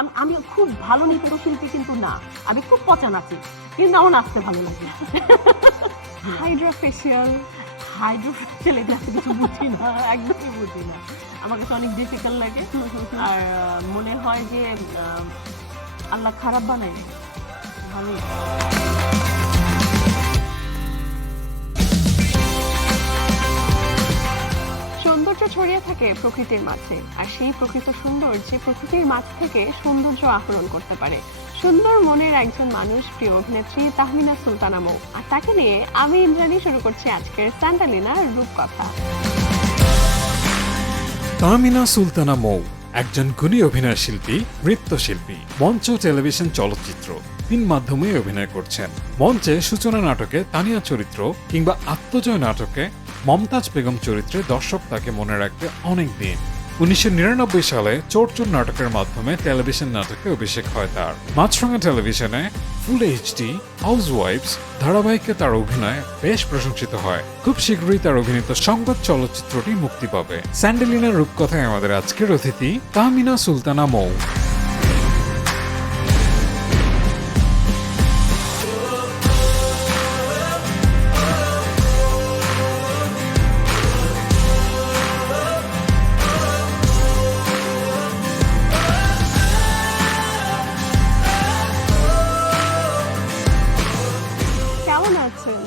আমি খুব ভালো নৃত্যশিল্পী কিন্তু না, আমি খুব পচা নাচি, কিন্তু আমার নাচতে ভালো লাগে। হাইড্রোফেশিয়াল এগুলো কিছু বুঝি না, একদমই বুঝি না, আমার কাছে অনেক ডিফিকাল্ট লাগে। আর মনে হয় যে আল্লাহ খারাপ বানায় ভালো। সৌন্দর্য ছড়িয়ে থাকে প্রকৃতির মাঝে, আর সেই প্রকৃত সৌন্দর্যে প্রকৃতির মাঝ থেকে সৌন্দর্য আহরণ করতে পারে সুন্দর মনের একজন মানুষ, প্রিয় অভিনেত্রী তাহমিনা সুলতানা মৌ। আর তাকে নিয়ে আমি ইন্দ্রাণী শুরু করছি আজকের স্যান্ডালিনা রূপকথা। তাহমিনা সুলতানা মৌ একজন গুণী অভিনয় শিল্পী, নৃত্যশিল্পী, মঞ্চ, টেলিভিশন, চলচ্চিত্র তিন মাধ্যমে অভিনয় করছেন। মঞ্চে সূচনা নাটকে তানিয়া চরিত্র কিংবা আত্মজয় নাটকে মমতাজ বেগম চরিত্রে দর্শক তাকে মনে রাখবে অনেক দিন। 1999 সালে চোর চোর নাটকের মাধ্যমে টেলিভিশন নাটকে অভিষেক হয় তার। মাছরাঙা টেলিভিশনে ফুল এইচডি, হাউসওয়াইফস ধারাবাহিকে তার অভিনয় বেশ প্রশংসিত হয়। খুব শীঘ্রই তার অভিনীত সংবাদ চলচ্চিত্রটি মুক্তি পাবে। স্যান্ডালিনার রূপকথায় আমাদের আজকের অতিথি তাহমিনা সুলতানা মৌ। কেমন আছেন?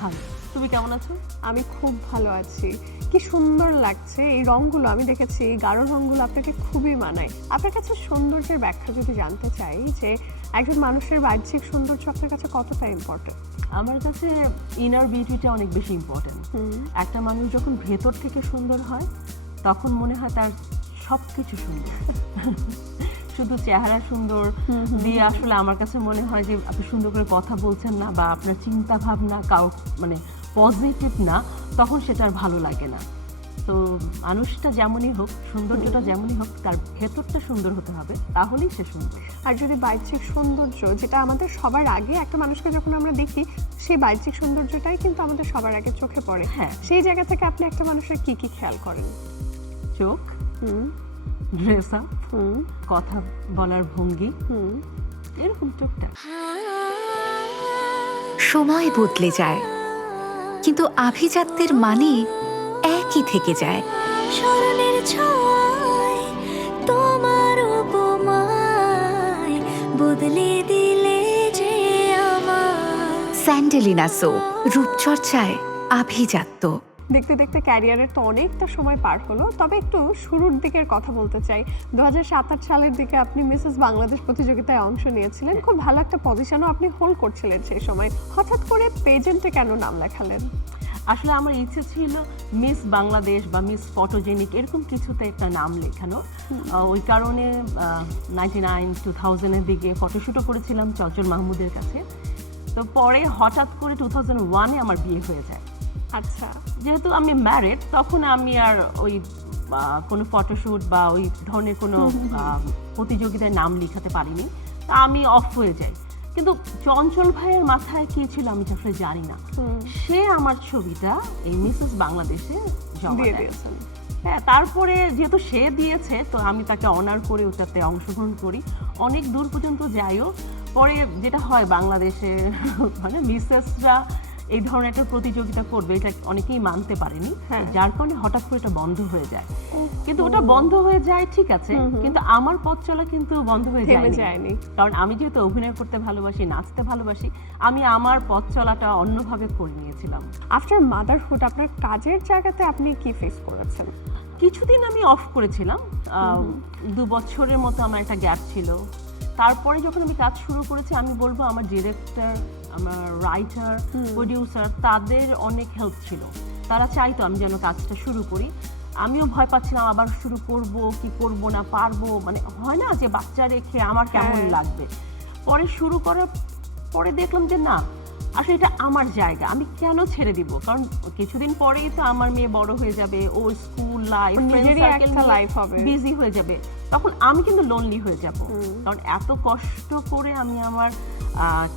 ভালো, তুমি কেমন আছো? আমি খুব ভালো আছি। কি সুন্দর লাগছে এই রংগুলো, আমি দেখেছি এই গাঢ় রংগুলো আপনাকে খুবই মানায়। আপনার কাছে সৌন্দর্যের ব্যাখ্যা যদি জানতে চাই, যে একজন মানুষের বাহ্যিক সৌন্দর্য আপনার কাছে কতটা ইম্পর্টেন্ট? আমার কাছে ইনার বিউটিটা অনেক বেশি ইম্পর্টেন্ট। একটা মানুষ যখন ভেতর থেকে সুন্দর হয় তখন মনে হয় তার সব কিছু সুন্দর। শুধু চেহারা সুন্দর দিয়ে আসলে আমার কাছে মনে হয় যে আপনি সুন্দর করে কথা বলছেন না, বা আপনার চিন্তা ভাবনা কাউ মানে পজিটিভ না, তখন সেটা আর ভালো লাগে না। তো মানুষটা যেমনই হোক, সৌন্দর্যটা যেমনই হোক, তার ভেতরটা সুন্দর হতে হবে, তাহলেই সে সুন্দর। আর যদি বাহ্যিক সৌন্দর্য, যেটা আমাদের সবার আগে, একটা মানুষকে যখন আমরা দেখি সেই বাহ্যিক সৌন্দর্যটাই কিন্তু আমাদের সবার আগে চোখে পড়ে। হ্যাঁ, সেই জায়গা থেকে আপনি একটা মানুষের কি কি খেয়াল করেন? চোখ, ড্রেস আপ, কথা বলার ভঙ্গি, এরকম টুকটাক। সময় বদলে যায়, কিন্তু আভিজাত্যের মানে একই থেকে যায়। স্মরণের ছোঁয়ায় তোমার উপমায় বদলে দিলে যে আমার। স্যান্ডালিনা সো, রূপচর্চায় আভিজাত্য। দেখতে দেখতে ক্যারিয়ারের তো অনেকটা সময় পার হলো, তবে একটু শুরুর দিকের কথা বলতে চাই। 2007-08 সালের দিকে আপনি মিসেস বাংলাদেশ প্রতিযোগিতায় অংশ নিয়েছিলেন, খুব ভালো একটা পজিশনও আপনি হোল্ড করছিলেন সেই সময়। হঠাৎ করে পেজেন্টে কেন নাম লেখালেন? আসলে আমার ইচ্ছে ছিল মিস বাংলাদেশ বা মিস ফটোজেনিক এরকম কিছুতে একটা নাম লেখানো। ওই কারণে 99-2000-এর দিকে ফটোশ্যুটও করেছিলাম চঞ্চল মাহমুদের কাছে। তো পরে হঠাৎ করে 2001-এ আমার বিয়ে হয়ে যায়। আচ্ছা, যেহেতু আমি ম্যারিড, তখন আমি আর ওই কোনো ফটোশ্যুট বা ওই ধরনের কোনো প্রতিযোগিতায় নাম লেখাতে পারিনি, তা আমি অফ হয়ে যাই। কিন্তু চঞ্চল ভাইয়ের মাথায় কি ছিল আমি আসলে জানি না, সে আমার ছবিটা এই মিসেস বাংলাদেশে জমা দিয়ে দেয়। দিয়েছেন। হ্যাঁ, তারপরে যেহেতু সে দিয়েছে, তো আমি তাকে অনার করে ওটাতে অংশগ্রহণ করি, অনেক দূর পর্যন্ত যাইও। পরে যেটা হয় বাংলাদেশে, মানে মিসেসরা এই ধরনের একটা প্রতিযোগিতা করবে এটা অনেকেই মানতে পারেনি, যার কারণে হঠাৎ করে এটা বন্ধ হয়ে যায়। কিন্তু ওটা বন্ধ হয়ে যায় ঠিক আছে, কিন্তু আমার পথ চলা কিন্তু বন্ধ হয়ে যায়নি। কারণ আমি যেহেতু অভিনয় করতে ভালোবাসি, নাচতে ভালোবাসি, আমি আমার পথ চলাটা অন্যভাবে করে নিয়েছিলাম। আফটার মাদারহুড আপনার কাজের জায়গাতে আপনি কি ফেস করেছেন? কিছুদিন আমি অফ করেছিলাম, 2 বছরের মতো আমার একটা গ্যাপ ছিল। তারপরে যখন আমি কাজ শুরু করেছি, আমি বলবো আমার ডিরেক্টর, আমার রাইটার, প্রডিউসার, তাদের অনেক হেল্প ছিল। তারা চাইতো আমি যেন কাজটা শুরু করি। আমিও ভয় পাচ্ছিলাম আবার শুরু করব কি করব না, পারবো, মানে হয় না যে বাচ্চা রেখে আমার কেমন লাগবে। পরে শুরু করার পরে দেখলাম যে না, আসলে এটা আমার জায়গা, আমি কেন ছেড়ে দিব? কারণ কিছুদিন পরেই তো আমার মেয়ে বড় হয়ে যাবে, ও স্কুল লাইফ, লাইফ হবে, বিজি হয়ে যাবে, তখন আমি কিন্তু লোনলি হয়ে যাব। কারণ এত কষ্ট করে আমি আমার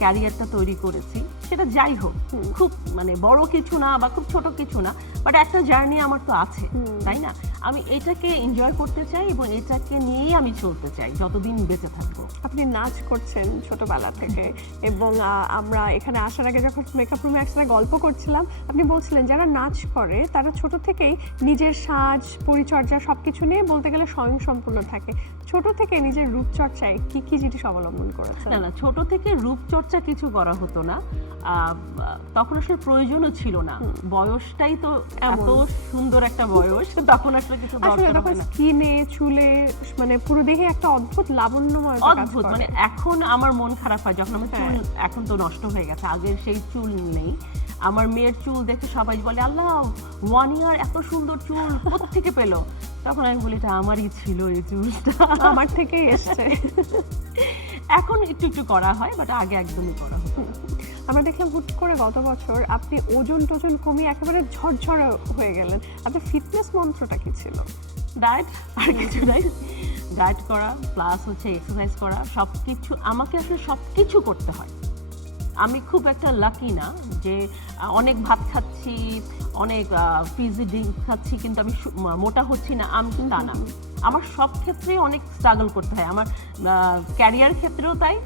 ক্যারিয়ারটা তৈরি করেছি, সেটা যাই হোক, খুব মানে বড় কিছু না বা খুব ছোট কিছু না, বাট একটা জার্নি আমার তো আছে, তাই না? আমি এটাকে এনজয় করতে চাই এবং এটাকে নিয়েই আমি চলতে চাই যতদিন বেঁচে থাকবো। আপনি নাচ করছেন ছোটবেলা থেকে এবং আমরা এখানে আসার আগে যখন মেকআপ রুমে একসাথে গল্প করছিলাম, আপনি বলছিলেন যারা নাচ করে তারা ছোট থেকেই নিজের সাজ পরিচর্যা সবকিছু নিয়ে বলতে গেলে স্বয়ংসম্পূর্ণ থাকে। ছোট থেকে নিজের রূপচর্চায় কি কি জিনিস অবলম্বন করেছেন? না, ছোট থেকে রূপচর্চা কিছু করা হতো না, তখন আসলে প্রয়োজনও ছিল না, বয়সটাই তো এত সুন্দর একটা বয়স, তখন আসলে কিছু দরকার হবে না। স্কিনে চুলে মানে পুরো দেহে একটা অদ্ভুত লাবণ্যময় অদ্ভুত, মানে এখন আমার মন খারাপ হয় যখন আমার চুল, এখন তো নষ্ট হয়ে গেছে, আগের সেই চুল নেই। আমার মেয়ের চুল দেখে সবাই বলে আল্লাহ 1 ইয়ার এত সুন্দর চুল কোত্থেকে পেলো, তখন আমি বলি এটা আমারই ছিল, এই চুলটা আমার থেকেই এসছে। এখন একটু একটু করা হয়, বাট আগে একদমই করা হতো না। আমরা দেখলাম হুট করে গত বছর আপনি ওজন টোজন কমিয়ে একেবারে ঝরঝরে হয়ে গেলেন। আপনার ফিটনেস মন্ত্রটা কি ছিল? ডায়েট, আর কিছু নাই। ডায়েট করা প্লাস হচ্ছে এক্সারসাইজ করা, সব কিছু আমাকে আসলে সব কিছু করতে হয়। আমি খুব একটা লাকি না যে অনেক ভাত খাচ্ছি, অনেক ফিজি ড্রিঙ্ক খাচ্ছি কিন্তু আমি মোটা হচ্ছি না, আমি তা না। আমার সব ক্ষেত্রে অনেক স্ট্রাগল করতে হয়, আমার ক্যারিয়ার ক্ষেত্রেও তাই,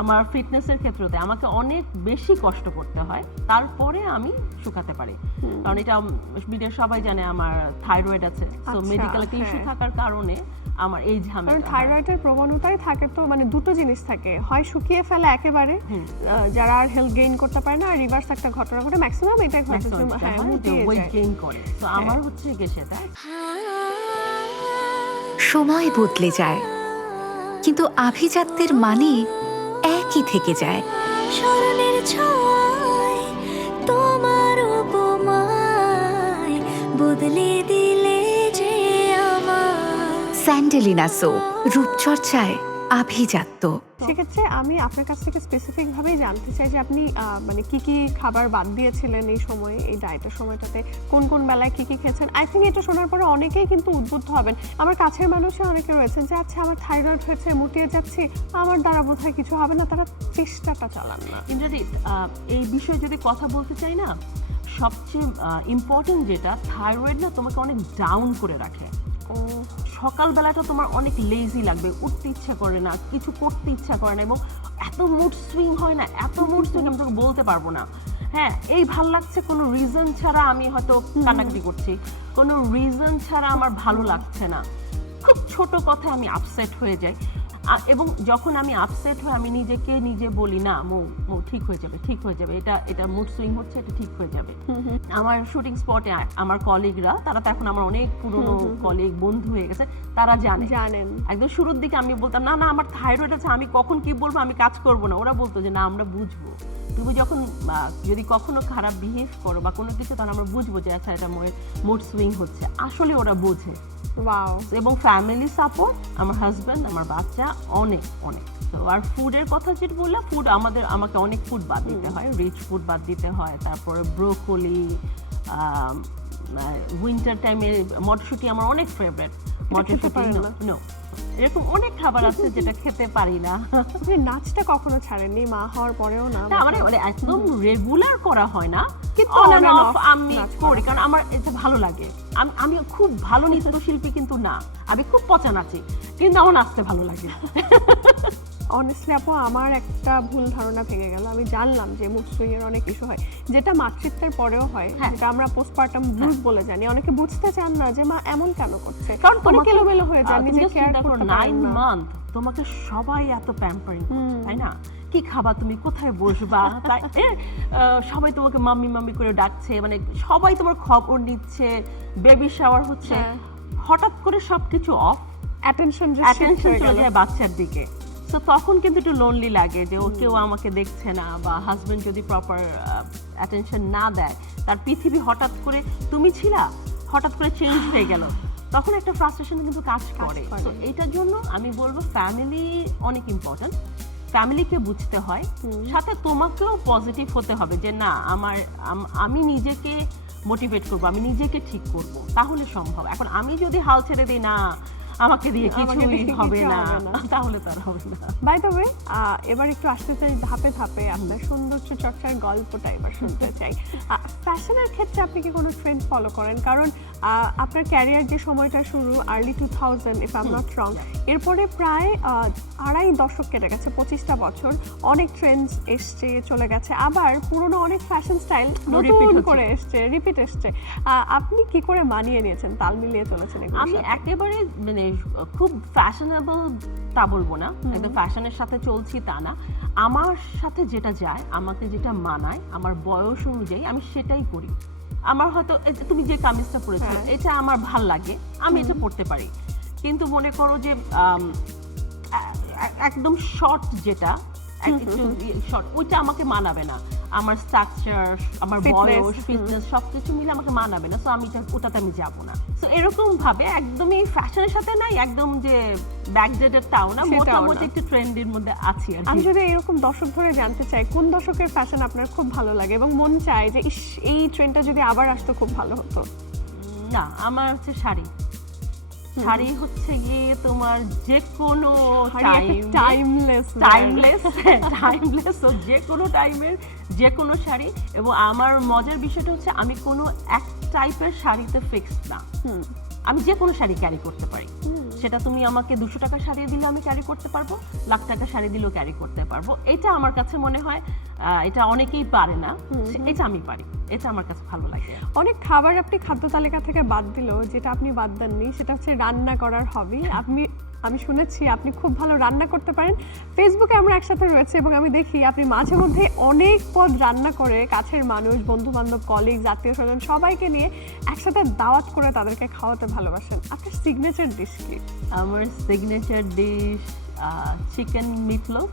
আমার ফিটনেসের ক্ষেত্রেও তাই, আমাকে অনেক বেশি কষ্ট করতে হয়, তারপরে আমি শুকাতে পারি। কারণ এটা মিডিয়া সবাই জানে আমার থাইরয়েড আছে, সো মেডিকেল একটা ইস্যু থাকার কারণে আমার এই ঝামেলা। থাইরয়েডের প্রবণতাই থাকে তো, মানে দুটো জিনিস থাকে, হয় শুকিয়ে ফেলা একেবারে, যারা আর হেলথ গেইন করতে পারে না, আর রিভার্স একটা ঘটনা ঘটে, ম্যাক্সিমাম এটা ঘটে যে ওয়েট গেইন করে। তো আমার হচ্ছে গিয়ে সেটা। সময় বদলে যায়, কিন্তু আভিজাত্যের মানে একই থেকে যায়। স্মরণের ছোঁয়ায় তোমার উপমায় বদলে দিলে যে আমার। স্যান্ডেলিনা সো, রূপচর্চায় আভিজাত্য। সেক্ষেত্রে আমি আপনার কাছ থেকে স্পেসিফিক ভাবেই জানতে চাই যে আপনি মানে কি কি খাবার বাদ দিয়েছিলেন এই সময়ে, এই ডায়েটের সময়টাতে, কোন কোন বেলায় কি কি খেয়েছেন। আই থিঙ্ক এটা শোনার পরে অনেকেই কিন্তু উদ্বুদ্ধ হবেন। আমার কাছের মানুষে অনেকে রয়েছেন যে আচ্ছা আমার থাইরয়েড হয়েছে, মুটিয়ে যাচ্ছি, আমার দ্বারা বোধহয় কিছু হবে না, তারা চেষ্টাটা চালান না। ইন্দ্রজিৎ, এই বিষয়ে যদি কথা বলতে চাই না, সবচেয়ে ইম্পর্টেন্ট যেটা, থাইরয়েড না তোমাকে অনেক ডাউন করে রাখে। সকালবেলাটা তোমার অনেক লেজি লাগবে, উঠতে ইচ্ছা করে না, কিছু করতে ইচ্ছা করে না, এবং এত মুড সুইং হয় না, এত মুড সুইং আমি তোকে বলতে পারবো না। হ্যাঁ, এই ভাল লাগছে কোনো রিজন ছাড়া, আমি হয়তো কান্নাকাটি করছি, কোনো রিজন ছাড়া আমার ভালো লাগছে না, খুব ছোট কথায় আমি আপসেট হয়ে যাই। এবং যখন আমি আপসেট হই, আমি নিজেকে নিজে বলি না মৌ ঠিক হয়ে যাবে, ঠিক হয়ে যাবে, এটা মুড সুইং হচ্ছে, এটা ঠিক হয়ে যাবে। আমার শুটিং স্পটে আমার কলিগরা, তারা তো এখন আমার অনেক পুরনো কলিগ, বন্ধু হয়ে গেছে, তারা জানেন। একদম শুরুর দিকে আমি বলতাম না না আমার থাইরয়েড আছে, আমি কখন কি বলবো, আমি কাজ করবো না। ওরা বলতো যে না আমরা বুঝবো, তুমি যখন যদি কখনো খারাপ বিহেভ করো বা কোনো কিছু, তখন আমরা বুঝবো যে আচ্ছা এটা মুড সুইং হচ্ছে। আসলে ওরা বোঝে। ওয়াও। এবং ফ্যামিলি সাপোর্ট, আমার হাজব্যান্ড, আমার বাচ্চা, অনেক অনেক। তো আর ফুডের কথা যেটা বললাম, ফুড আমাকে অনেক ফুড বাদ দিতে হয়, রিচ ফুড বাদ দিতে হয়, তারপরে ব্রোকলি, উইন্টার টাইমে মটরশুঁটি আমার অনেক ফেভারিট, মটরশুঁটি নো, এরকম অনেক খাবার আছে যেটা খেতে পারি না। আপনি নাচটা কখনো ছাড়েননি, মা হওয়ার পরেও না? মানে একদম রেগুলার করা হয় না, কিন্তু অন এন্ড অফ আমি করি, কারণ আমার এটা ভালো লাগে। আমি খুব ভালো নৃত্যশিল্পী কিন্তু না, আমি খুব পচা নাচি, কিন্তু আমার নাচতে ভালো লাগে। অনেস্টলি আপু, আমার একটা ভুল ধারণা ভেঙে গেল। আমি জানলাম যে মুড সুইং এর অনেক ইস্যু হয়, যেটা মাতৃত্বের পরেও হয়, যেটা আমরা পোস্টপার্টাম ব্লুজ বলে জানি। অনেকে বুঝতে চান না যে মা এমন কেন করছে, কারণ অনেক এলোমেলো হয়ে যায়, নিজে কেয়ার করতে পারেন না। 9 মান্থ তোমাকে সবাই এত প্যাম্পারিং করছে, তাই না? কি খাবা তুমি, কোথায় বসবা, তাই সবাই তোমাকে মাম্মি মাম্মি করে ডাকছে, মানে সবাই তোমার খবর নিচ্ছে, বেবি শাওয়ার হচ্ছে, হঠাৎ করে সবকিছু অফ, অ্যাটেনশন চলে যায় বাচ্চার দিকে। তো তখন কিন্তু একটু লোনলি লাগে যে ও কেউ আমাকে দেখছে না, বা হাজবেন্ড যদি প্রপার অ্যাটেনশন না দেয়, তার পৃথিবী হঠাৎ করে তুমি ছিলা হঠাৎ করে চেঞ্জ হয়ে গেল, তখন একটা ফ্রাস্ট্রেশন কিন্তু কাজ করে। তো এটার জন্য আমি বলবো ফ্যামিলি অনেক ইম্পর্টেন্ট, ফ্যামিলিকে বুঝতে হয়, সাথে তোমাকেও পজিটিভ হতে হবে যে না আমি নিজেকে মোটিভেট করবো, আমি নিজেকে ঠিক করব, তাহলে সম্ভব। এখন আমি যদি হাল ছেড়ে দিই না আমাকে দিয়ে আমাকে দিয়ে কিছুই কিছু হবে না, হবে না। তাহলে তার হবে না। বাই দ্য ওয়ে, এবার একটু আসতে চাই ধাপে ধাপে আপনার সৌন্দর্য চর্চার গল্পটা এবার শুনতে চাই। ফ্যাশনের ক্ষেত্রে আপনি কি কোনো ট্রেন্ড ফলো করেন? কারণ আপনার ক্যারিয়ার যে সময়টা শুরু early 2000 if I am not wrong, এরপরে প্রায় 2.5 দশক কেটে গেছে, 25টা বছর। অনেক ট্রেন্ডস এসছে চলে গেছে, আবার পুরনো অনেক ফ্যাশন স্টাইল নতুন করে এসছে, রিপিট এসছে। আপনি কি করে মানিয়ে নিয়েছেন, তাল মিলিয়ে চলেছেন এগুলোর আমি সাথে? একেবারে মানে খুব ফ্যাশনেবল তা বলবো না, একদম ফ্যাশনের সাথে চলছি তা না। আমার সাথে যেটা যায়, আমাকে যেটা মানায়, আমার বয়স অনুযায়ী আমি সেটাই করি। আমার হয়তো তুমি যে কামিজটা পরেছো এটা আমার ভাল লাগে, আমি এটা পরতে পারি। কিন্তু মনে করো যে একদম শর্ট যেটা শর্ট, ওইটা আমাকে মানাবে না। আমার স্ট্রাকচার, আমার বয়স, ফিটনেস সবকিছু মিলে আমাকে মানাবে না, সো আমি ওটাতে আমি যাবো না। সো এরকম ভাবে একদমই ফ্যাশনের সাথে নাই, একদম যে ব্যাকডেটেড তাও না, মোটামুটি একটু ট্রেন্ডের মধ্যে আছি আর আমি কি। যদি এরকম দশক ধরে জানতে চাই কোন দশকের ফ্যাশন আপনার খুব ভালো লাগে এবং মন চায় যে ইস, এই ট্রেন্ডটা যদি আবার আসতো খুব ভালো হতো? না, আমার হচ্ছে শাড়ি। শাড়ি হচ্ছে গিয়ে তোমার যে কোনো টাইমলেস টাইমলেস যে কোনো টাইমের যে কোনো শাড়ি। এবং আমার মজার বিষয়টা হচ্ছে আমি কোনো এক টাইপের শাড়িতে ফিক্সড না, আমি যে কোনো শাড়ি ক্যারি করতে পারি। সেটা তুমি আমাকে 200 টাকা শাড়ি দিলে আমি ক্যারি করতে পারবো, লাখ টাকা শাড়ি দিলেও ক্যারি করতে পারবো। এটা আমার কাছে মনে হয় এটা অনেকেই পারে না, এটা আমি পারি, এটা আমার কাছে ভালো লাগে। অনেক খাবার আপনি খাদ্য তালিকা থেকে বাদ দিলেও যেটা আপনি বাদ দেননি সেটা হচ্ছে রান্না করার হবি। আমি শুনেছি আপনি খুব ভালো রান্না করতে পারেন। ফেসবুকে আমরা একসাথে রয়েছে এবং আমি দেখি আপনি মাঝে মধ্যে অনেক পদ রান্না করে কাছের মানুষ, বন্ধু বান্ধব, কলিগ, আত্মীয় স্বজন সবাইকে নিয়ে একসাথে দাওয়াত করে তাদেরকে খাওয়াতে ভালোবাসেন। আপনার সিগনেচার ডিশ কি? আমার সিগনেচার ডিশ চিকেন মিটলোফ,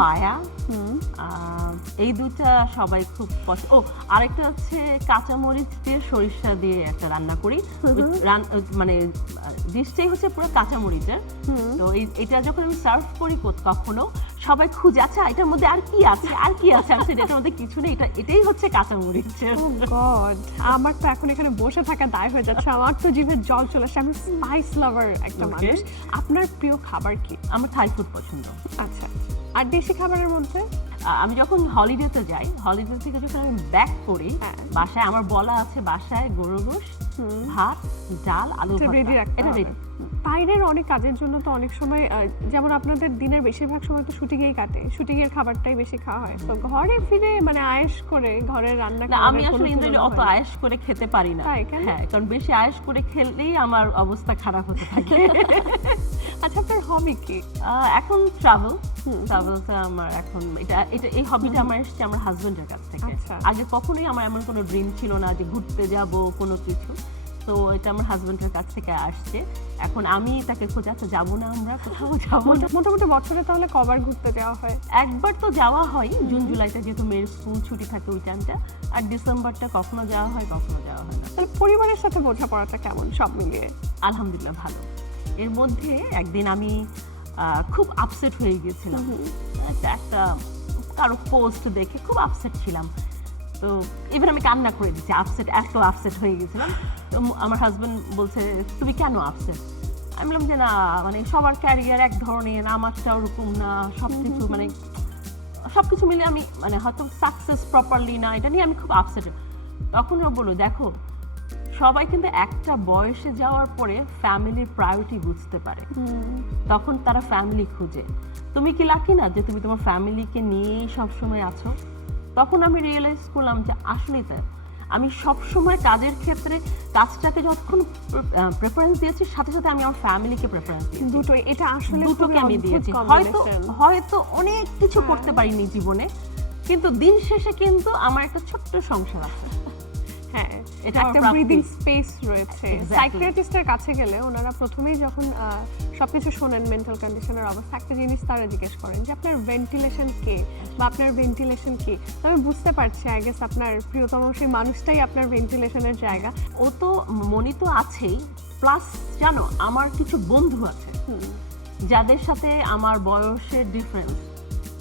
পায়া, এই দুটা সবাই খুব পছন্দ। ও আরেকটা হচ্ছে কাঁচামরিচ দিয়ে সরিষা দিয়ে একটা রান্না করি, মানে ডিশটাই হচ্ছে পুরো কাঁচামরিচের। তো এটা যখন আমি সার্ভ করি কখনো, সবাই খুঁজে আচ্ছা এটার মধ্যে আর কি আছে আর কি আছে, আমি এটার মধ্যে কিছু নেই, এটাই হচ্ছে কাঁচামরিচের। গড, আমার তো এখন এখানে বসে থাকা দায় হয়ে যাচ্ছে, আমার তো জিভে জল চলে আসছে। আমি স্পাইস লাভার একটা মানুষ। আপনার প্রিয় খাবার কি? আমার থাই ফুড পছন্দ। আচ্ছা, আর দেশি খাবারের মধ্যে? আমি যখন হলিডেতে যাই, হলিডে থেকে যখন আমি ব্যাক করি বাসায়, আমার বলা আছে বাসায় গরুর গোশ, ভাত, ডাল, আলু রেডি ভর্তা, রাখতে এটা হবে। রেডি। বাইরের অনেক কাজের জন্য তো অনেক সময় যেমন আপনাদের দিনের বেশিরভাগ সময় তো শুটিংয়েই কাটে, শুটিং এর খাবারটাই বেশি খাওয়া হয়। তো ঘরে ফিরে মানে আয়েশ করে ঘরের রান্না না, করার আমি কোনো আসলে তুলনা অত হয় না। আয়েশ করে খেতে পারি না। তাই কেন? হ্যাঁ, কারণ বেশি আয়েশ করে খেলেই আমার অবস্থা খারাপ হতে থাকে। আচ্ছা, আপনার হবি কি? এখন ট্রাভেলটা আমার এখন এই হবিটা আমার এসেছে আমার হাজবেন্ডের কাছ থেকে। আচ্ছা। আগে কখনোই আমার এমন কোনো ড্রিম ছিল না যে ঘুরতে যাব কোনো কিছু, তো এটা আমার হাজবেন্ডের কাছ থেকে আসছে। এখন আমি তাকে খোঁজা, তো যাবো না আমরা কোথাও যাবো না। মোটামুটি বছরে তাহলে কবার ঘুরতে যাওয়া হয়? একবার তো যাওয়া হয় জুন জুলাইতে, যেহেতু মেয়ের স্কুল ছুটি থাকে ওই টাইমটা, আর ডিসেম্বরটা কখনো যাওয়া হয় কখনো যাওয়া হয় না। তাহলে পরিবারের সাথে বোঝাপড়াটা কেমন সব মিলিয়ে? আলহামদুলিল্লাহ ভালো। এর মধ্যে একদিন আমি খুব আপসেট হয়ে গিয়েছিলাম, একটা কারো পোস্ট দেখে খুব আপসেট ছিলাম। তো এবার আমি কান্না করে দিচ্ছি, এত আপসেট হয়ে গেছিলাম। তো আমার হাজবেন্ড বলছে তুমি কেন আপসেট? আমি বললাম যে না, মানে সবার ক্যারিয়ার এক ধরনের, আমারটা ওরকম না, সবকিছু মানে সবকিছু মিলে আমি মানে হয়তো সাকসেস প্রপারলি না, এটা নিয়ে আমি খুব আপসেট। তখন ও বললো দেখো, সবাই কিন্তু একটা বয়সে যাওয়ার পরে ফ্যামিলির প্রায়োরিটি বুঝতে পারে, তখন তারা ফ্যামিলি খুঁজে। তুমি কি লাকি না যে তুমি তোমার ফ্যামিলিকে নিয়েই সবসময় আছো? তখন আমি রিয়েলাইজ করলাম যে আসলেই তাই, আমি সবসময় কাজের ক্ষেত্রে কাজটাকে যতক্ষণ প্রেফারেন্স দিয়েছি, সাথে সাথে আমি আমার ফ্যামিলিকে প্রেফারেন্স দিয়েছি। দুটোই, এটা আসলে দুটোকে আমি দিয়েছি। হয়তো হয়তো অনেক কিছু করতে পারিনি জীবনে, কিন্তু দিন শেষে কিন্তু আমার একটা ছোট্ট সংসার আছে। হ্যাঁ, এটা একটা ব্রিদিং স্পেস রয়েছে। সাইকিয়াট্রিস্টের কাছে গেলে ওনারা প্রথমেই যখন সবকিছু শোনেন মেন্টাল কন্ডিশনের অবস্থা, একটা জিনিস তারা জিজ্ঞেস করেন যে আপনার ভেন্টিলেশন কে বা আপনার ভেন্টিলেশন কি। আমি বুঝতে পারছি আই গেস আপনার প্রিয়তম সেই মানুষটাই আপনার ভেন্টিলেশনের জায়গা। ও তো মনি তো আছেই, প্লাস জানো আমার কিছু বন্ধু আছে যাদের সাথে আমার বয়সের ডিফারেন্স,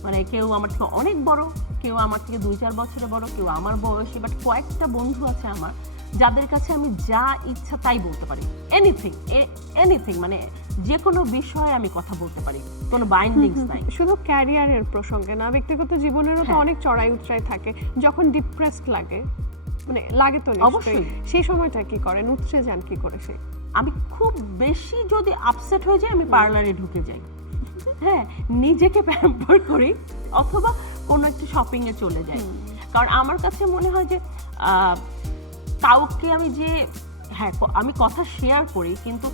মানে কেউ আমার থেকে অনেক বড়, কেউ আমার থেকে 2-4 বছরের বড়, কেউ আমার বয়সী, বাট কয়েকটা বন্ধু আছে আমার যাদের কাছে আমি যা ইচ্ছা তাই বলতে পারি, এনিথিং, মানে যে কোনো বিষয়ে আমি কথা বলতে পারি, কোনো বাইন্ডিংস নাই। শুধু ক্যারিয়ারের প্রসঙ্গে না, ব্যক্তিগত জীবনেরও তো হ্যাঁ। অনেক চড়াই উতরাই থাকে। যখন ডিপ্রেসড লাগে, মানে লাগে তো নিশ্চয়ই, অবশ্যই। সেই সময়টা কি করেন, উতরে যান কি করে সে? আমি খুব বেশি যদি আপসেট হয়ে যাই আমি পার্লারে ঢুকে যাই, হ্যাঁ, নিজেকে প্যাম্পার করি, অথবা কোনো একটা শপিং এ চলে যাই। কারণ আমার কাছে মনে হয় যে কাউকে আমি যে, হ্যাঁ আমি কথা শেয়ার করি, কিন্তু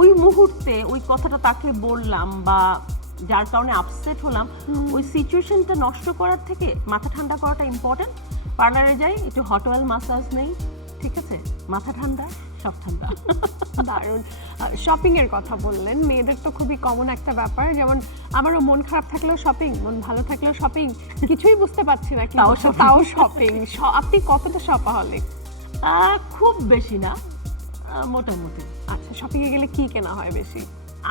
ওই মুহূর্তে ওই কথাটা তাকে বললাম বা যার কারণে আপসেট হলাম, ওই সিচুয়েশনটা নষ্ট করার থেকে মাথা ঠান্ডা করাটা ইম্পর্টেন্ট। পার্লারে যাই, একটু হট অয়েল মাসাজ নেই, ঠিক আছে, মাথা ঠান্ডা, সব ঠান্ডা। দারুণ। শপিং এর কথা বললেন, মেয়েদের তো খুবই কমন একটা ব্যাপার, যেমন আমারও মন খারাপ থাকলেও শপিং, মন ভালো থাকলেও শপিং, কিছুই বুঝতে পারছি না কিন্তু তাও শপিং। আপনি কতটা শপাহলিক? খুব বেশি না, মোটামুটি। আচ্ছা, শপিং এ গেলে কি কেনা হয় বেশি?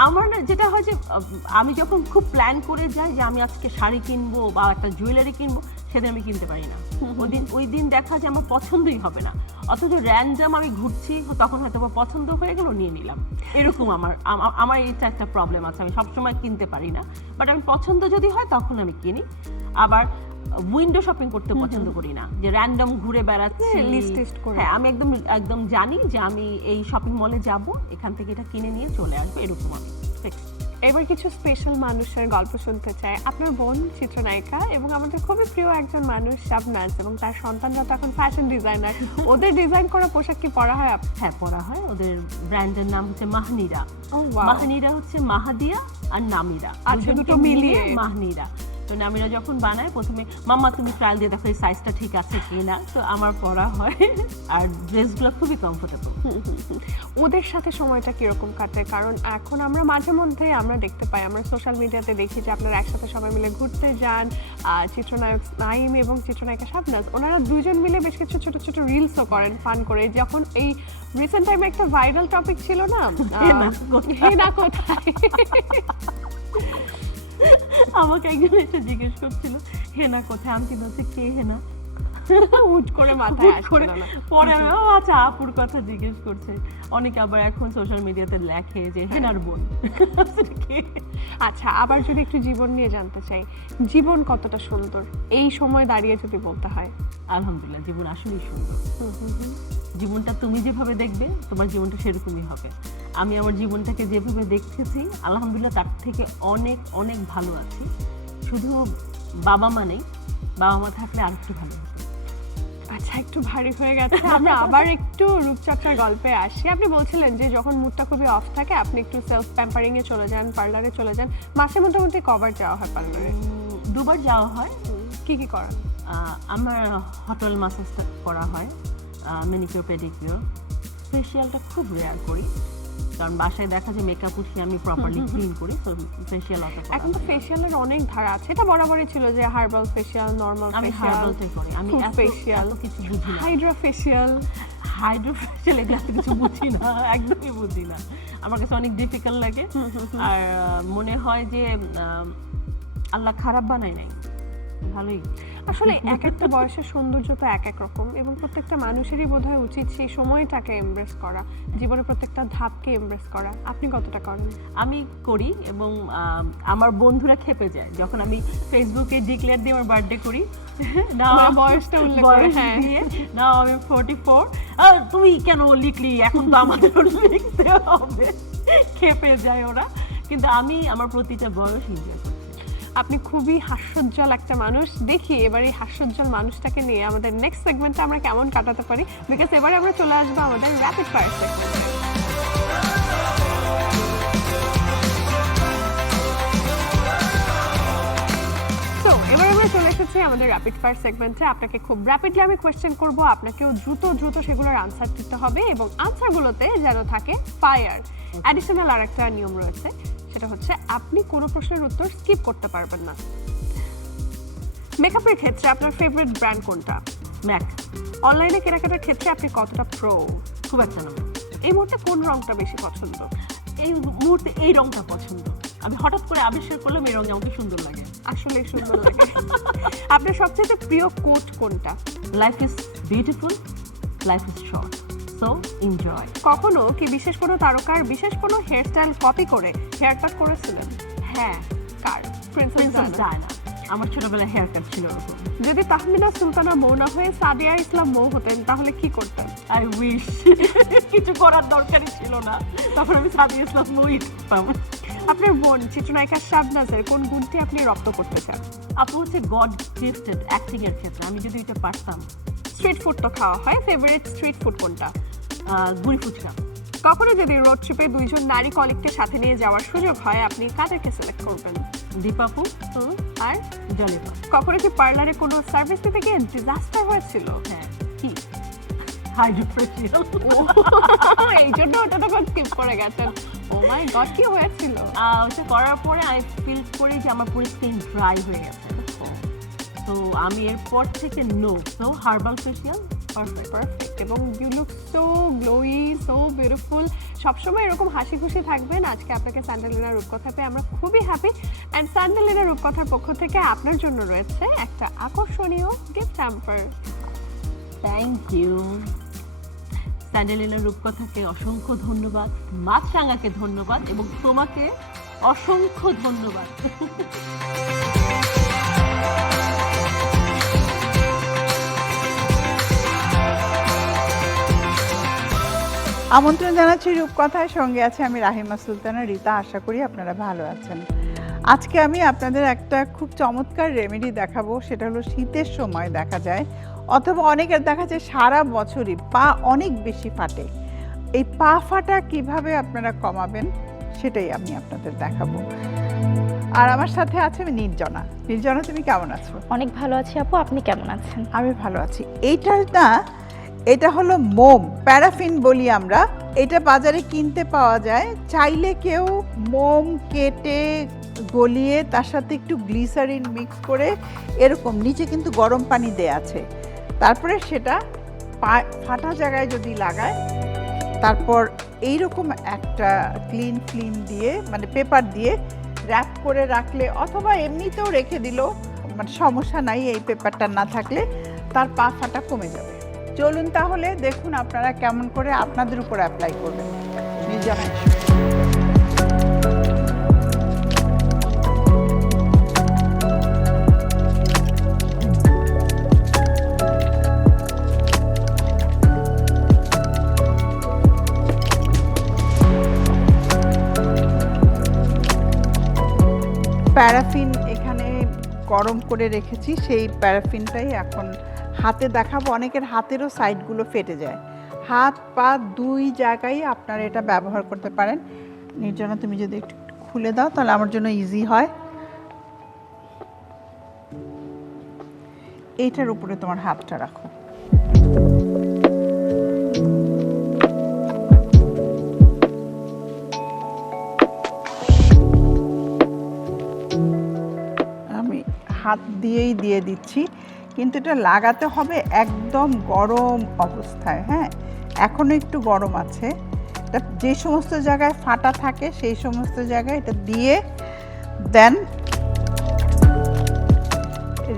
আমার না যেটা হয় যে আমি যখন খুব প্ল্যান করে যাই যে আমি আজকে শাড়ি কিনবো বা একটা জুয়েলারি কিনবো, সেদিন আমি কিনতে পারি না। ওই দিন দেখা যায় আমার পছন্দই হবে না, অথচ র্যান্ডম আমি ঘুরছি, তখন হয়তো বা পছন্দ হয়ে গেল, নিয়ে নিলাম। এরকম আমার এটা একটা প্রবলেম আছে, আমি সবসময় কিনতে পারি না, বাট আমি পছন্দ যদি হয় তখন আমি কিনি। আবার উইন্ডো শপিং করতে পছন্দ করি না, যে র্যান্ডম ঘুরে বেড়াচ্ছি লিস্ট টেস্ট করে। হ্যাঁ, আমি একদম জানি যে আমি এই শপিং মলে যাব, এখান থেকে এটা কিনে নিয়ে চলে আসবো, এরকম আমি। এবার কিছু স্পেশাল মানুষের গল্প শুনতে চাই। আপনার বোন চিত্রনায়িকা এবং আমাদের খুবই প্রিয় একজন মানুষ শাবনাজ, এবং তার সন্তানরা তো এখন ফ্যাশন ডিজাইনার। ওদের ডিজাইন করা পোশাক কি পরা হয়? হ্যাঁ, পরা হয়। ওদের ব্র্যান্ডের নাম হচ্ছে মাহনীরা। Oh, wow. মাহনীরা হচ্ছে মাহাদিয়া আর নামিরা, আচ্ছা, দুটো দুজনকে মিলিয়ে মাহনীরা। তো নামিরা যখন বানায়, প্রথমে মাম্মা তুমি ট্রায়াল দিয়ে দেখো এই সাইজটা ঠিক আছে কিনা, তো আমার পরা হয়। আর ড্রেসগুলো খুবই কমফোর্টেবল। ওদের সাথে সময়টা কিরকম কাটে? কারণ এখন আমরা মাঝে মধ্যে আমরা দেখতে পাই, আমরা সোশ্যাল মিডিয়াতে দেখি যে আপনারা একসাথে সবাই মিলে ঘুরতে যান। চিত্রনায়ক নাইম এবং চিত্রনায়িকা শাবনাজ, ওনারা দুজন মিলে বেশ কিছু ছোট ছোট রিলসও করেন ফান করে। যখন এই রিসেন্ট টাইমে একটা ভাইরাল টপিক ছিল না, হেনা কোথায়, আমাকে একজন এসে জিজ্ঞেস করছিল হেনা কোথায়, আমি কি বলছি কে হেনা, হুট করে মাথায় হুট করে। আসছিল না। পরে আমি, ও আচ্ছা আপুর কথা জিজ্ঞেস করছে। অনেকে আবার এখন সোশ্যাল মিডিয়াতে লেখে যে হেনার বোন। কে? আচ্ছা, আবার যদি একটু জীবন নিয়ে জানতে চাই, জীবন কতটা সুন্দর এই সময় দাঁড়িয়ে যদি বলতে হয়? আলহামদুলিল্লাহ, জীবন আসলেই সুন্দর। জীবনটা তুমি যেভাবে দেখবে তোমার জীবনটা সেরকমই হবে। আমি আমার জীবনটাকে যেভাবে দেখতেছি, আলহামদুলিল্লাহ তার থেকে অনেক অনেক ভালো আছি। শুধু বাবা মা নেই, বাবা মা থাকলে আর একটু ভালো হতো। আচ্ছা, একটু ভারী হয়ে গেছে, আমরা আবার একটু রূপচর্চার গল্পে আসি। আপনি বলছিলেন যে যখন মুডটা খুবই অফ থাকে আপনি একটু সেলফ প্যাম্পারিং এ চলে যান, পার্লারে চলে যান। মাসে মোটামুটি কবার যাওয়া হয় পার্লারে? 2 বার যাওয়া হয়। কি কি করেন? আমার হট অয়েল মাসাজটা করা হয়, ম্যানিকিউর পেডিকিউর। ফেসিয়ালটা খুব রেয়ার করি, কারণ বাসায় দেখা যায় মেকআপ উঠিয়ে আমি প্রপারলি ক্লিন করি, তো ফেসিয়াল অত করা এখন তো ফেসিয়ালের অনেক ধারা আছে, এটা বরাবরই ছিল যে হার্বাল ফেসিয়াল, নরমাল আমি ফেসিয়াল, হার্বালটাই করি। আমি ফেসিয়াল, কিছু বুঝি না, হাইড্রা ফেসিয়াল, হাইড্রোফেশিয়াল এগুলো এত কিছু বুঝি না, একদমই বুঝি না। আমার কাছে অনেক ডিফিকাল্ট লাগে। আর মনে হয় যে আল্লাহ খারাপ বানায় নাই, ভালোই। আসলে এক একটা বয়সের সৌন্দর্য তো এক এক রকম, এবং প্রত্যেকটা মানুষেরই বোধহয় উচিত সেই সময়টাকে এমব্রেস করা, জীবনের প্রত্যেকটা ধাপকে এমব্রেস করা। আপনি কতটা করেন? আমি করি, এবং আমার বন্ধুরা খেপে যায় যখন আমি ফেসবুকে ডিক্লেয়ার দিয়ে আমার বার্থডে করি, না বয়সটা উল্লেখ করে, হ্যাঁ, না আমি 44, তুমি কেন লিখলি, এখন তো আমাদের লিখতে হবে, খেপে যায় ওরা। কিন্তু আমি আমার প্রতিটা বয়স এনজয় করি। আপনি খুবই হাস্যোজ্জ্বল একটা মানুষ। দেখি এবার এই হাস্যোজ্জ্বল মানুষটাকে নিয়ে আমাদের নেক্সট সেগমেন্টটা আমরা কেমন কাটাতে পারি, বিকজ এবারে আমরা চলে আসবো আমাদের র্যাপিড ফায়ার সেগমেন্টে। তো এবার আমরা চলে এসেছি আমাদের র্যাপিড ফায়ার সেগমেন্টে। আপনাকে খুব র্যাপিডলি আমি কোয়েশ্চেন করব, আপনাকেও দ্রুত সেগুলোর আনসার দিতে হবে, এবং আনসারগুলোতে যেন থাকে ফায়ার। অ্যাডিশনাল আর একটা নিয়ম রয়েছে, সেটা হচ্ছে আপনি কোনো প্রশ্নের উত্তর স্কিপ করতে পারবেন না। মেকআপের ক্ষেত্রে আপনার ফেভারিট ব্র্যান্ড কোনটা? ম্যাক। অনলাইনে কেনাকাটার ক্ষেত্রে আপনি কতটা প্রো? খুব একটা না। এই মুহূর্তে কোন রংটা বেশি পছন্দ? এই মুহূর্তে এই রংটা পছন্দ। আমি হঠাৎ করে আবিষ্কার করলাম এই রং আমাকে সুন্দর লাগে। আসলে সুন্দর লাগে। আপনার সবচেয়ে প্রিয় কোট কোনটা? Life is beautiful, life is short, so enjoy. কখনো কি বিশেষ কোনো তারকার বিশেষ কোনো হেয়ারস্টাইল কপি করে হেয়ার কাট করেছিলেন? হ্যাঁ, কার? Princess princess Diana. ডায়ানা, আমার ছোটবেলায় হেয়ার কাট ছিল ওরকম। যদি তাহমিনা সুলতানা মৌ না হয়ে সাদিয়া ইসলাম মৌ হতেন তাহলে কি করতেন? আই উইশ কিছু করার দরকারই ছিল না, তখন আমি সাদিয়া ইসলাম মই পাম। আপনার বোন চিত্রনায়িকা শাবনাজের কোন গুণটি আপনি রপ্ত করতে চান? আপু হচ্ছে গড গিফটেড অ্যাক্টিং এর ক্ষেত্রে, আমি যদি এটা পারতাম। স্ট্রিট ফুড তো খাওয়া হয়, ফেভারিট স্ট্রিট ফুড কোনটা? গুড়ি ফুচকা। কখনো যদি রোড ট্রিপে দুইজন নারী কলিগকে সাথে নিয়ে যাওয়ার সুযোগ হয় আপনি কাদেরকে সিলেক্ট করবেন? দীপাপু, আর জলেপা। কখনো কি পার্লারে কোনো সার্ভিস দিতে গিয়ে ডিজাস্টার হয়েছিল? হ্যাঁ, কি? হাইড্রোফেশিয়াল। এই জন্য ওটা তখন স্কিপ করে গেছেন। ও মাই গড, কি হয়েছিল? ওটা করার পরে আমি ফিল করি যে আমার পুরো স্কিন ড্রাই হয়ে গেছে, তো আমি এরপর থেকে নো, তো হার্বাল ফেশিয়াল পারফেক্ট। এবং you look so glowy, so beautiful. সবসময় এরকম হাসি খুশি থাকবেন। আজকে আপনাকে স্যান্ডেলিনা রূপকথা পেয়ে আমরা খুবই হ্যাপি। অ্যান্ড স্যান্ডেলিনা রূপকথার পক্ষ থেকে আপনার জন্য রয়েছে একটা আকর্ষণীয় গিফট হ্যাম্পার। Thank you. স্যান্ডেলিনা রূপকথাকে অসংখ্য ধন্যবাদ, মাছরাঙাকে ধন্যবাদ এবং তোমাকে অসংখ্য ধন্যবাদ। আমন্ত্রণ জানাচ্ছি রূপকথার সঙ্গে আছে আমি রাহিমা সুলতানা রীতা। আশা করি আপনারা ভালো আছেন। আজকে আমি আপনাদের একটা খুব চমৎকার রেমেডি দেখাবো। সেটা হলো শীতের সময় দেখা যায়, অথবা অনেকের দেখা যায় সারা বছরই পা অনেক বেশি ফাটে। এই পা ফাটা কিভাবে আপনারা কমাবেন সেটাই আমি আপনাদের দেখাবো। আর আমার সাথে আছে নির্জনা। নির্জনা, তুমি কেমন আছো? অনেক ভালো আছি আপু, আপনি কেমন আছেন? আমি ভালো আছি। এটা হলো মোম, প্যারাফিন বলি আমরা। এটা বাজারে কিনতে পাওয়া যায়। চাইলে কেউ মোম কেটে গলিয়ে তার সাথে একটু গ্লিসারিন মিক্স করে এরকম নিচে কিন্তু গরম পানি দেয়া আছে, তারপরে সেটা ফাটা জায়গায় যদি লাগায়, তারপর এইরকম একটা ক্লিন ফিল্ম দিয়ে মানে পেপার দিয়ে র্যাপ করে রাখলে, অথবা এমনিতেও রেখে দিল, মানে সমস্যা নাই। এই পেপারটা না থাকলে তার পা ফাটা কমে যাবে। চলুন তাহলে দেখুন আপনারা কেমন করে আপনাদের উপর অ্যাপ্লাই করবেন। নির্জনা, প্যারাফিন এখানে গরম করে রেখেছি, সেই প্যারাফিনটাই এখন হাতে দেখাবো। অনেকের হাতেরও সাইডগুলো ফেটে যায়, হাত পা দুই জায়গায় আপনারা এটা ব্যবহার করতে পারেন। নির্জনা, তুমি যদি একটু খুলে দাও তাহলে আমার জন্য ইজি হয়। এইটার উপরে তোমার হাতটা রাখো। আমি হাত দিয়েই দিয়ে দিচ্ছি, কিন্তু এটা লাগাতে হবে একদম গরম অবস্থায়। হ্যাঁ, এখনো একটু গরম আছে। এটা যে সমস্ত জায়গায় ফাটা থাকে সেই সমস্ত জায়গায় এটা দিয়ে দেন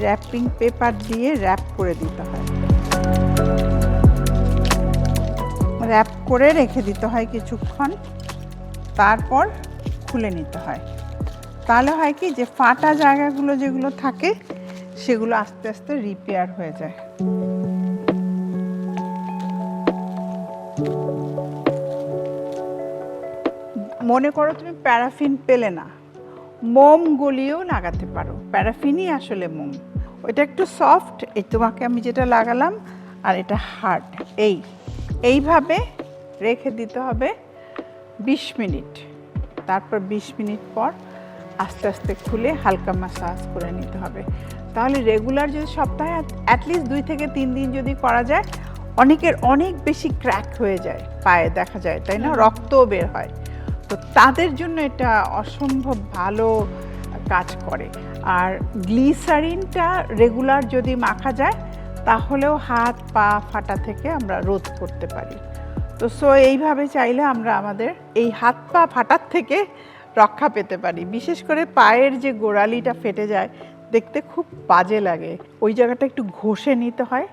র্যাপিং পেপার দিয়ে র্যাপ করে দিতে হয়। র্যাপ করে রেখে দিতে হয় কিছুক্ষণ, তারপর খুলে নিতে হয়। তাহলে হয় কি, যে ফাটা জায়গাগুলো যেগুলো থাকে সেগুলো আস্তে আস্তে রিপেয়ার হয়ে যায়। মনে করো তুমি প্যারাফিন পেলে না, মোম গলিয়েও লাগাতে পারো। প্যারাফিনই আসলে মোম, ওইটা একটু সফট। এই তোমাকে আমি যেটা লাগালাম, আর এটা হার্ড। এইভাবে রেখে দিতে হবে 20 মিনিট। তারপর 20 মিনিট পর আস্তে আস্তে খুলে হালকা ম্যাসাজ করে নিতে হবে। তাহলে রেগুলার যদি সপ্তাহে অ্যাটলিস্ট 2 থেকে 3 দিন যদি করা যায়, অনেকের অনেক বেশি ক্র্যাক হয়ে যায় পায়ে দেখা যায়, তাই না, রক্তও বের হয়। তো তাদের জন্য এটা অসম্ভব ভালো কাজ করে। আর গ্লিসারিনটা রেগুলার যদি মাখা যায় তাহলেও হাত পা ফাটা থেকে আমরা রোধ করতে পারি। তো এইভাবে চাইলে আমরা আমাদের এই হাত পা ফাটার থেকে রক্ষা পেতে পারি। বিশেষ করে পায়ের যে গোড়ালিটা ফেটে যায়, দেখতে খুব বাজে লাগে। ওই জায়গাটা একটু ঘষে নিতে হয়,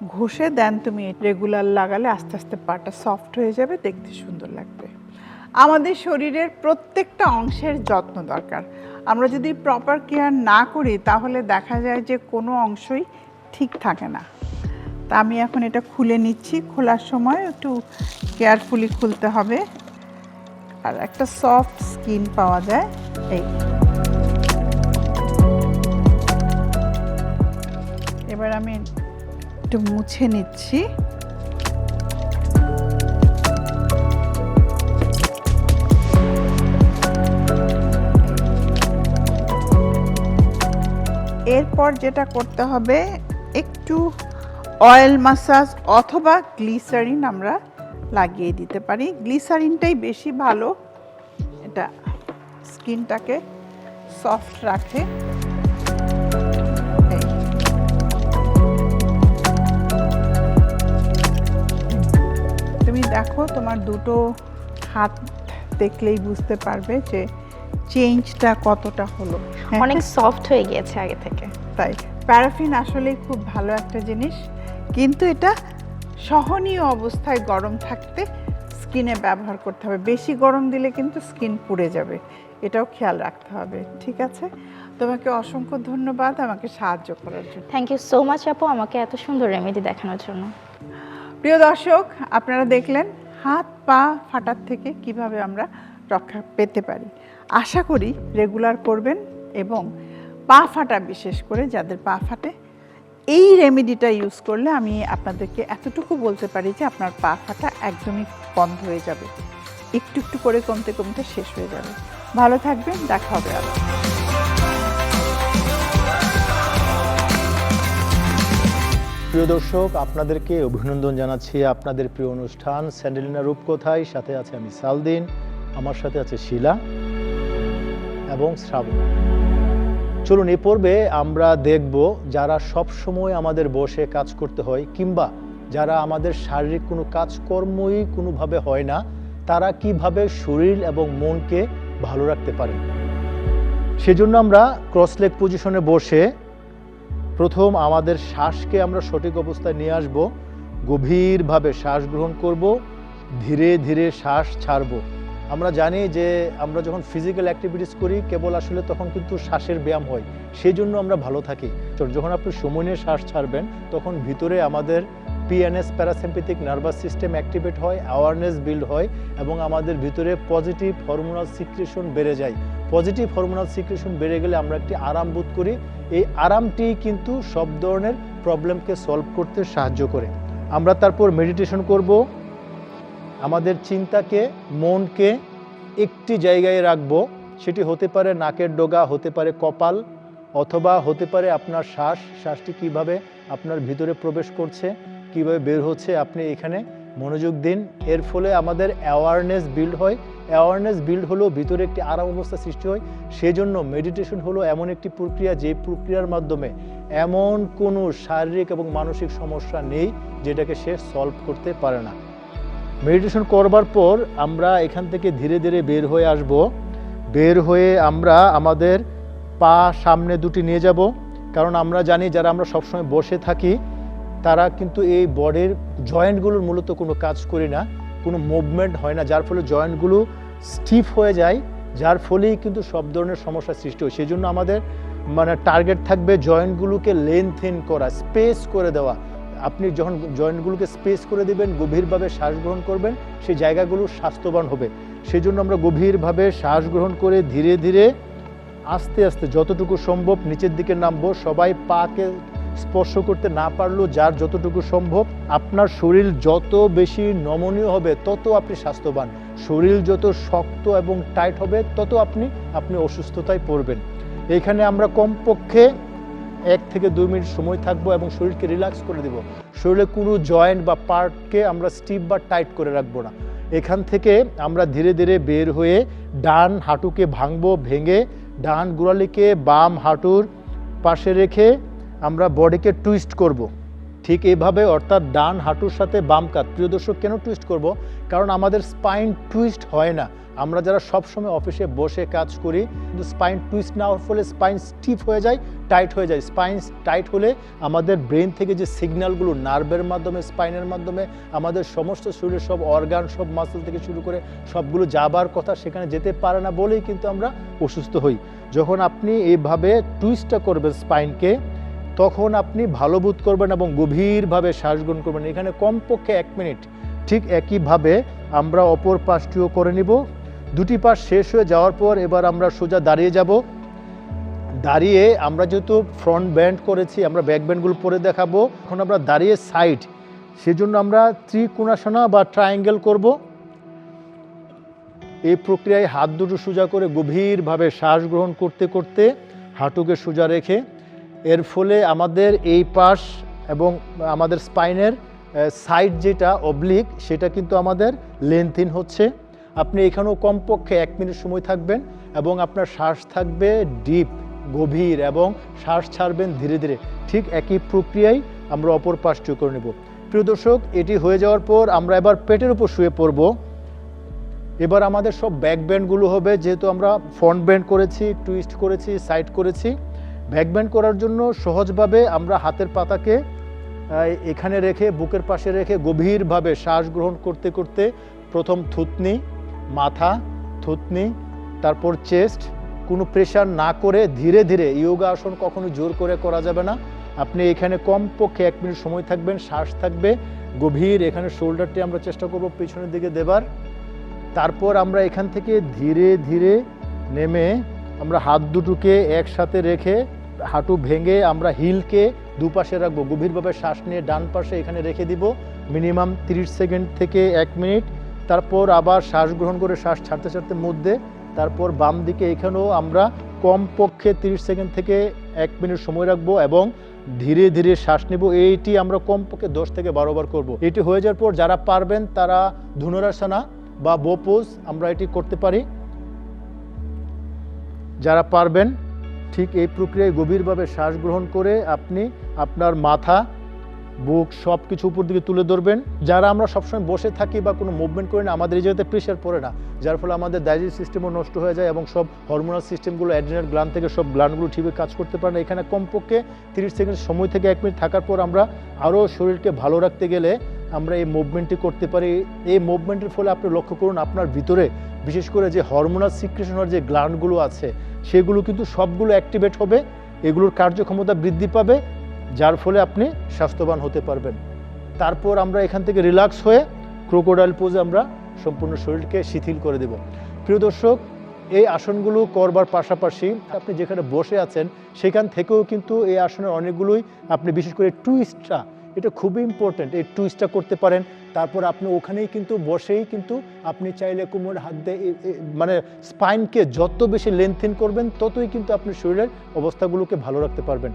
ঘষে দেন তুমি রেগুলার লাগালে আস্তে আস্তে পাটা সফট হয়ে যাবে, দেখতে সুন্দর লাগবে। আমাদের শরীরের প্রত্যেকটা অংশের যত্ন দরকার। আমরা যদি প্রপার কেয়ার না করি তাহলে দেখা যায় যে কোনো অংশই ঠিক থাকে না। তা আমি এখন এটা খুলে নিচ্ছি। খোলার সময় একটু কেয়ারফুলি খুলতে হবে, আর একটা সফট স্কিন পাওয়া যায়। এই এবার আমি একটু মুছে নিচ্ছি। এরপর যেটা করতে হবে, একটু অয়েল মাসাজ অথবা গ্লিসারিন আমরা লাগিয়ে দিতে পারি। গ্লিসারিনটাই বেশি ভালো, এটা স্কিনটাকে সফট রাখে। তুমি দেখো তোমার দুটো হাত দেখলেই বুঝতে পারবে যে চেঞ্জটা কতটা হলো। অনেক সফট হয়ে গিয়েছে আগে থেকে। তাই প্যারাফিন আসলেই খুব ভালো একটা জিনিস, কিন্তু এটা সহনীয় অবস্থায় গরম থাকতে স্কিনে ব্যবহার করতে হবে। বেশি গরম দিলে কিন্তু স্কিন পুড়ে যাবে, এটাও খেয়াল রাখতে হবে। ঠিক আছে, তোমাকে অসংখ্য ধন্যবাদ আমাকে সাহায্য করার জন্য। থ্যাংক ইউ সো মাচ আপু, আমাকে এত সুন্দর রেমেডি দেখানোর জন্য। প্রিয় দর্শক, আপনারা দেখলেন হাত পা ফাটার থেকে কিভাবে আমরা রক্ষা পেতে পারি। আশা করি রেগুলার করবেন, এবং পা ফাটা, বিশেষ করে যাদের পা ফাটে, এই রেমেডিটা ইউজ করলে আমি আপনাদেরকে এতটুকু বলতে পারি যে আপনার পা ফাটা একদমই বন্ধ হয়ে যাবে, একটু একটু করে কমতে কমতে শেষ হয়ে যাবে। ভালো থাকবেন, দেখা হবে আবার। প্রিয় দর্শক, আপনাদেরকে অভিনন্দন জানাচ্ছি আপনাদের প্রিয় অনুষ্ঠান স্যান্ডেলিনা রূপকথায়। সাথে আছে আমি সালদিন, আমার সাথে আছে শিলা এবং শ্রাবণ। চলুন এই পর্বে আমরা দেখব যারা সব সময় আমাদের বসে কাজ করতে হয়, কিংবা যারা আমাদের শারীরিক কোনো কাজকর্মই কোনোভাবে হয় না, তারা কিভাবে শরীর এবং মনকে ভালো রাখতে পারেন। সেজন্য আমরা ক্রস লেগ পজিশনে বসে প্রথম আমাদের শ্বাসকে আমরা সঠিক অবস্থায় নিয়ে আসব, গভীরভাবে শ্বাস গ্রহণ করব, ধীরে ধীরে শ্বাস ছাড়ব। আমরা জানি যে আমরা যখন ফিজিক্যাল অ্যাক্টিভিটিস করি কেবল আসলে তখন কিন্তু শ্বাসের ব্যায়াম হয়, সেই জন্য আমরা ভালো থাকি। যখন আপনি সময় নিয়ে শ্বাস ছাড়বেন তখন ভিতরে আমাদের PNS parasympathetic nervous system activate হয়, অ্যাওয়ারনেস বিল্ড হয়, এবং আমাদের ভিতরে পজিটিভ হরমোনাল সিক্রেশন বেড়ে যায়। পজিটিভ হরমোনাল সিক্রেশন বেড়ে গেলে আমরা একটি আরাম বোধ করি। এই আরামটি কিন্তু সব ধরনের প্রবলেমকে সলভ করতে সাহায্য করে। আমরা তারপর মেডিটেশন করব, আমাদের চিন্তাকে, মনকে একটি জায়গায় রাখবো। সেটি হতে পারে নাকের ডগা, হতে পারে কপাল, অথবা হতে পারে আপনার শ্বাসটি কিভাবে আপনার ভিতরে প্রবেশ করছে, কিভাবে বের হচ্ছে, আপনি এখানে মনোযোগ দিন। এর ফলে আমাদের অ্যাওয়ারনেস বিল্ড হয়। অ্যাওয়ারনেস বিল্ড হলেও ভিতরে একটি আরাম অবস্থা সৃষ্টি হয়। সেজন্য মেডিটেশন হলো এমন একটি প্রক্রিয়া, যে প্রক্রিয়ার মাধ্যমে এমন কোনো শারীরিক এবং মানসিক সমস্যা নেই যেটাকে সে সলভ করতে পারে না। মেডিটেশন করবার পর আমরা এখান থেকে ধীরে ধীরে বের হয়ে আসব। বের হয়ে আমরা আমাদের পা সামনে দুটি নিয়ে যাব, কারণ আমরা জানি যারা আমরা সবসময় বসে থাকি তারা কিন্তু এই বডির জয়েন্টগুলোর মূলত কোনো কাজ করি না, কোনো মুভমেন্ট হয় না, যার ফলে জয়েন্টগুলো স্টিফ হয়ে যায়, যার ফলেই কিন্তু সব ধরনের সমস্যার সৃষ্টি হয়। সেই জন্য আমাদের টার্গেট থাকবে জয়েন্টগুলোকে লেন্থেন করা, স্পেস করে দেওয়া। আপনি যখন জয়েন্টগুলোকে স্পেস করে দেবেন, গভীরভাবে শ্বাস গ্রহণ করবেন, সেই জায়গাগুলো স্বাস্থ্যবান হবে। সেই জন্য আমরা গভীরভাবে শ্বাস গ্রহণ করে ধীরে ধীরে আস্তে আস্তে যতটুকু সম্ভব নিচের দিকে নামবো। সবাই পাকে স্পর্শ করতে না পারলেও যার যতটুকু সম্ভব। আপনার শরীর যত বেশি নমনীয় হবে তত আপনি স্বাস্থ্যবান, শরীর যত শক্ত এবং টাইট হবে তত আপনি অসুস্থতায় পড়বেন। এইখানে আমরা কমপক্ষে 1 থেকে 2 মিনিট সময় থাকবো এবং শরীরকে রিল্যাক্স করে দেব। শরীরে কোনো জয়েন্ট বা পার্টকে আমরা স্টিফ বা টাইট করে রাখবো না। এখান থেকে আমরা ধীরে ধীরে বের হয়ে ডান হাঁটুকে ভাঙবো, ভেঙে ডান গোড়ালিকে বাম হাঁটুর পাশে রেখে আমরা বডিকে টুইস্ট করব। ঠিক এইভাবে, অর্থাৎ ডান হাঁটুর সাথে বাম কাঁধ। প্রিয় দর্শক, কেন টুইস্ট করব? কারণ আমাদের স্পাইন টুইস্ট হয় না। আমরা যারা সবসময় অফিসে বসে কাজ করি, কিন্তু স্পাইন টুইস্ট না হওয়ার ফলে স্পাইন স্টিফ হয়ে যায়, টাইট হয়ে যায়। স্পাইন টাইট হলে আমাদের ব্রেন থেকে যে সিগন্যালগুলো নার্ভের মাধ্যমে, স্পাইনের মাধ্যমে আমাদের সমস্ত শরীরের সব অর্গান, সব মাসল থেকে শুরু করে সবগুলো যাবার কথা সেখানে যেতে পারে না বলেই কিন্তু আমরা অসুস্থ হই। যখন আপনি এইভাবে টুইস্টটা করবেন স্পাইনকে, তখন আপনি ভালো বোধ করবেন এবং গভীরভাবে শ্বাস গ্রহণ করবেন। এখানে কমপক্ষে 1 মিনিট। ঠিক একইভাবে আমরা অপর পাশটিও করে নিব। দুটি পাশ শেষ হয়ে যাওয়ার পর এবার আমরা সোজা দাঁড়িয়ে যাব। দাঁড়িয়ে আমরা যেহেতু ফ্রন্ট ব্যান্ড করেছি, আমরা ব্যাক ব্যান্ডগুলো পরে দেখাবো। এখন আমরা দাঁড়িয়ে সাইড, সেজন্য আমরা ত্রিকোণাসনা বা ট্রায়াঙ্গেল করব। এই প্রক্রিয়ায় হাত দুটো সোজা করে গভীরভাবে শ্বাস গ্রহণ করতে করতে হাঁটুকে সোজা রেখে, এর ফলে আমাদের এই পাশ এবং আমাদের স্পাইনের সাইড যেটা অবলিক, সেটা কিন্তু আমাদের লেন্থিন হচ্ছে। আপনি এখানেও কমপক্ষে 1 মিনিট সময় থাকবেন এবং আপনার শ্বাস থাকবে ডিপ, গভীর, এবং শ্বাস ছাড়বেন ধীরে ধীরে। ঠিক একই প্রক্রিয়ায় আমরা অপর পাশটিও করে নেব। প্রিয় দর্শক, এটি হয়ে যাওয়ার পর আমরা এবার পেটের উপর শুয়ে পড়ব। এবার আমাদের সব ব্যাক ব্যান্ডগুলো হবে, যেহেতু আমরা ফ্রন্ট ব্যান্ড করেছি, টুইস্ট করেছি, সাইড করেছি। ব্যাক ব্যান্ড করার জন্য সহজভাবে আমরা হাতের পাতাকে এখানে রেখে, বুকের পাশে রেখে গভীরভাবে শ্বাস গ্রহণ করতে করতে প্রথম থুতনি, মাথা, থুতনি, তারপর চেস্ট, কোনো প্রেশার না করে ধীরে ধীরে। যোগা আসন কখনো জোর করে করা যাবে না। আপনি এখানে কমপক্ষে 1 মিনিট সময় থাকবেন, শ্বাস থাকবে গভীর। এখানে শোল্ডারটি আমরা চেষ্টা করব পিছনের দিকে দেবার। তারপর আমরা এখান থেকে ধীরে ধীরে নেমে আমরা হাত দুটোকে একসাথে রেখে হাঁটু ভেঙে আমরা হিলকে দুপাশে রাখবো। গভীরভাবে শ্বাস নিয়ে ডান পাশে এখানে রেখে দিব মিনিমাম 30 সেকেন্ড থেকে 1 মিনিট। তারপর আবার শ্বাস গ্রহণ করে শ্বাস ছাড়তে ছাড়তে মধ্যে, তারপর বাম দিকে এখানেও আমরা কমপক্ষে 30 সেকেন্ড থেকে 1 মিনিট সময় রাখবো এবং ধীরে ধীরে শ্বাস নেব। এইটি আমরা কমপক্ষে 10 থেকে 12 বার করব। এটি হয়ে যাওয়ার পর যারা পারবেন তারা ধনুরাসনা বা বো পোজ আমরা এটি করতে পারি। যারা পারবেন ঠিক এই প্রক্রিয়ায় গভীরভাবে শ্বাস গ্রহণ করে আপনি আপনার মাথা, বুক সব কিছু উপর দিকে তুলে ধরবেন। যারা আমরা সবসময় বসে থাকি বা কোনো মুভমেন্ট করি না, আমাদের এই জায়গাতে প্রেশার পড়ে না, যার ফলে আমাদের ডাইজেস্টিভ সিস্টেমও নষ্ট হয়ে যায় এবং সব হরমোনাল সিস্টেমগুলো, অ্যাড্রিনাল গ্ল্যান্ড থেকে সব গ্ল্যান্ডগুলো ঠিকভাবে কাজ করতে পারে না। এখানে কমপক্ষে 30 সেকেন্ড সময় থেকে 1 মিনিট থাকার পর আমরা আরও শরীরকে ভালো রাখতে গেলে আমরা এই মুভমেন্টটি করতে পারি। এই মুভমেন্টের ফলে আপনি লক্ষ্য করুন আপনার ভিতরে বিশেষ করে যে হরমোনাল সিক্রেশন হওয়ার যে গ্ল্যান্ডগুলো আছে সেগুলো কিন্তু সবগুলো অ্যাক্টিভেট হবে, এগুলোর কার্যক্ষমতা বৃদ্ধি পাবে, যার ফলে আপনি স্বাস্থ্যবান হতে পারবেন। তারপর আমরা এখান থেকে রিল্যাক্স হয়ে ক্রোকোডাইল পোজে আমরা সম্পূর্ণ শরীরকে শিথিল করে দেব। প্রিয় দর্শক, এই আসনগুলো করবার পাশাপাশি আপনি যেখানে বসে আছেন সেখান থেকেও কিন্তু এই আসনের অনেকগুলোই আপনি বিশেষ করে টুইস্টটা, এটা খুবই ইম্পর্ট্যান্ট, এই টুইস্টটা করতে পারেন। তারপর আপনি ওখানেই কিন্তু বসেই কিন্তু আপনি চাইলে কোমর হাত দিয়ে মানে স্পাইনকে যত বেশি লেন্থিন করবেন ততই কিন্তু আপনি শরীরের অবস্থাগুলোকে ভালো রাখতে পারবেন।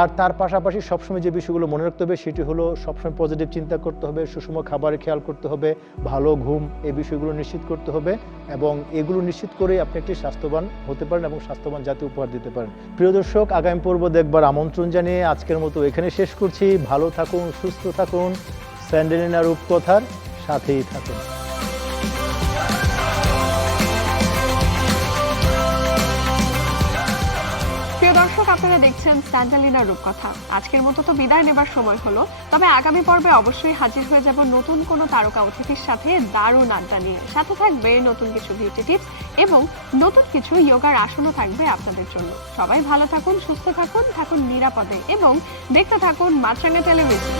আর তার পাশাপাশি সবসময় যে বিষয়গুলো মনে রাখতে হবে সেটি হলো সবসময় পজিটিভ চিন্তা করতে হবে, সুষম খাবারের খেয়াল করতে হবে, ভালো ঘুম, এই বিষয়গুলো নিশ্চিত করতে হবে এবং এগুলো নিশ্চিত করেই আপনি একটি স্বাস্থ্যবান হতে পারেন এবং স্বাস্থ্যবান জাতি উপহার দিতে পারেন। প্রিয় দর্শক, আগামী পর্ব দেখবার আমন্ত্রণ জানিয়ে আজকের মতো এখানে শেষ করছি। ভালো থাকুন, সুস্থ থাকুন, স্যান্ডেলিনা রূপকথার সাথেই থাকুন। দর্শক, আপনারা দেখছেন স্যান্ডেলিনা রূপকথা। আজকের মতো তো বিদায় নেবার সময় হলো, তবে আগামী পর্বে অবশ্যই হাজির হয়ে যাব নতুন কোনো তারকা অতিথির সাথে দারুণ আড্ডা নিয়ে। সাথে থাকবে নতুন কিছু বিউটি টিপস এবং নতুন কিছু যোগার আসনও থাকবে আপনাদের জন্য। সবাই ভালো থাকুন, সুস্থ থাকুন, থাকুন নিরাপদে এবং দেখতে থাকুন মাছরাঙা টেলিভিশন।